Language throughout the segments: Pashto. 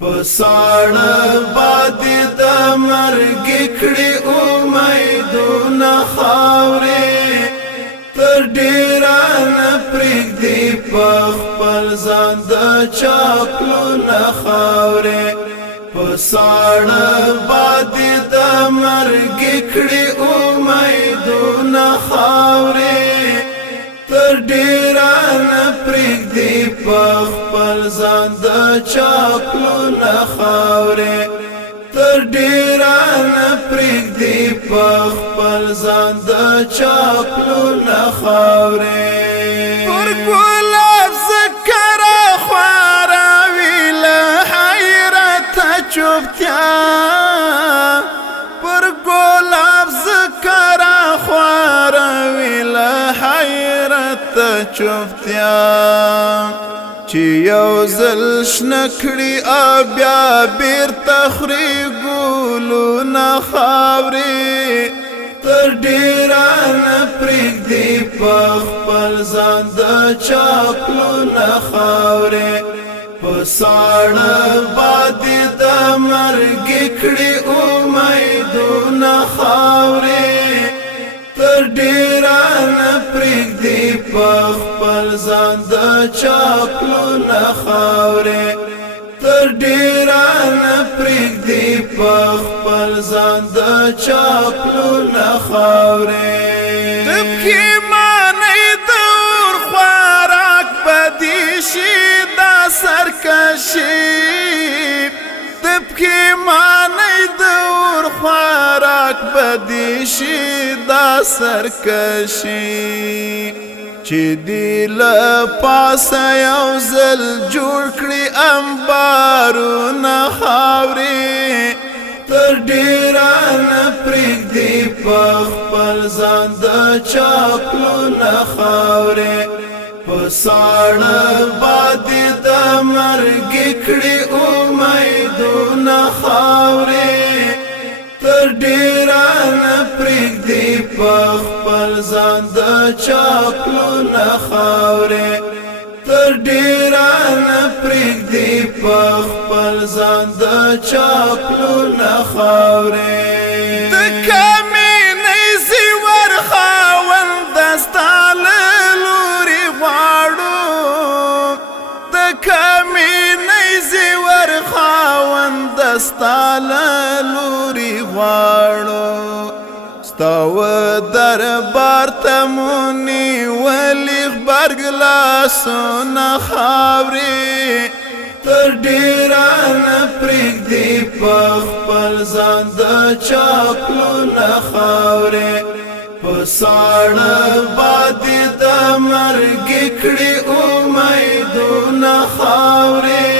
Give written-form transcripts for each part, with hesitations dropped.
پساړه باندې د مرګ کړي امیدونه خاورې تر ډیره نه پرېږدي په خپل ځان د چاپلونه خاورې پساړه باندې د مرګ کړي امیدونه خاورې تر ډیره نه پرېږدي په خپل ځان د چاپلونه خاورې تر ډیره نه پرېږدي په خپل ځان د چاپلونه خاورې پر ګلاب ذکره خواروي له حیرته چوپتیا پر ګلاب ذکره خواروي له حیرته چوپتیا چې یو ځل شنه کړي بیا بیرته خوري ګلونه خاورې تر ډیره نه پرېږدي په خپل ځان د چاپلونه خاورې پساړه باندې د مرګ کړي امیدونه خاورې تر ډیره نه پرېږدي په خپل ځان د چاپلونه خاورې تر ډیره نه پرېږدي په خپل ځان د چاپلونه خاورې تبکي معنی د اور خوراک بدي شي دا سرکشي تبکي معنی د اور خوراک بدي شي دا سرکشي چې دی له پاسه یو ځل جوړ کړي انبارونه خاورې تر ډیره نه پرېږدي په خپل ځان د چاپلونه خاورې پساړه باندې د مرګ کړي امیدونه خاورې تر ډیره نه پرېږدي په خپل ځان د چاپلونه خاورې تر ډیره نه پرېږدي په خپل ځان د چاپلونه خاورې د کمینۍ زیور خاونده ستا له لورې غواړو د کمینۍ زیور خاونده ستا له لورې غواړو ستا و دربار ته مو نیولي غبرګ لاسونه خاورې تر ډیره نه پرېږدي په خپل ځان د چاپلونه خاورې پساړه باندې د مرګ کړي امیدونه خاورې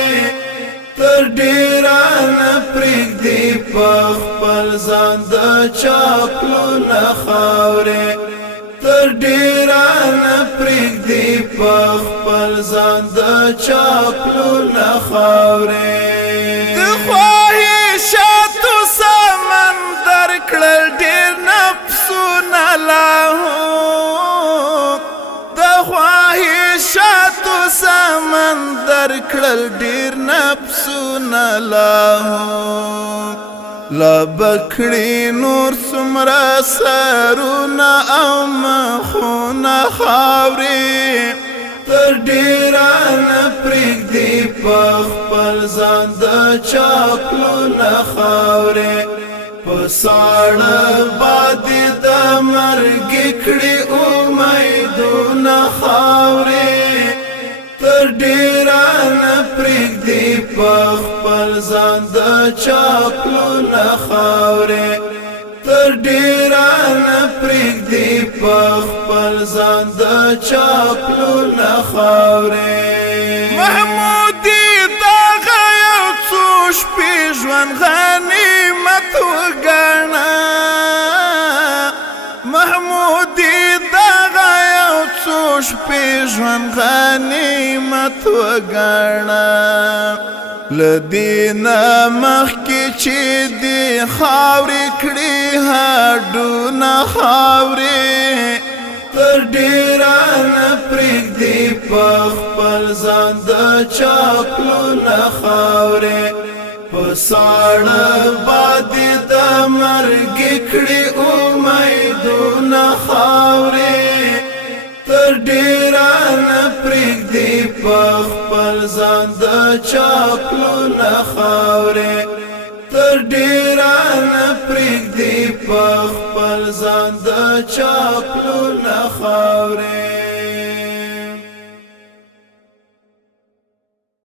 تر ډیره نه پرېږدي په خپل ځان د چاپلونه خاورې تر ډیره نه پرېږدي په خپل ځان د چاپلونه خاورې د خواهشاتو سمندر کړل ډېر نفسونه لاهو د خواهشاتو سمندر کړل ډېر نفسونه لاهو لبکړي نور څومره سرونه او مخونه خاورې تر ډیره نه پرېږدي په خپل ځان د چاپلونه خاورې پساړه باندې د مرګ کړي امیدونه خاورې تر ډیره نه پرېږدي په خپل ځان د چاپلونه خاورې تر ډیره نه پرېږدي په خپل ځان د چاپلونه خاورې محمودي دغه یو څو شپې ژوند غنیمت وګڼه محمودي دغه یو څو شپې ژوند غنیمت وګڼه لدینا مخکې چې دی خاورې کړي هډونه خاورې تر ډیره نه پرېږدي په خپل ځان د چاپلونه خاورې پساړه باندې د مرګ کړي امیدونه خاورې تر ډیره نه پرېږدي په خپل ځان د چاپلونه خاورې تر ډیره نه پرېږدي په خپل ځان د چاپلونه خاورې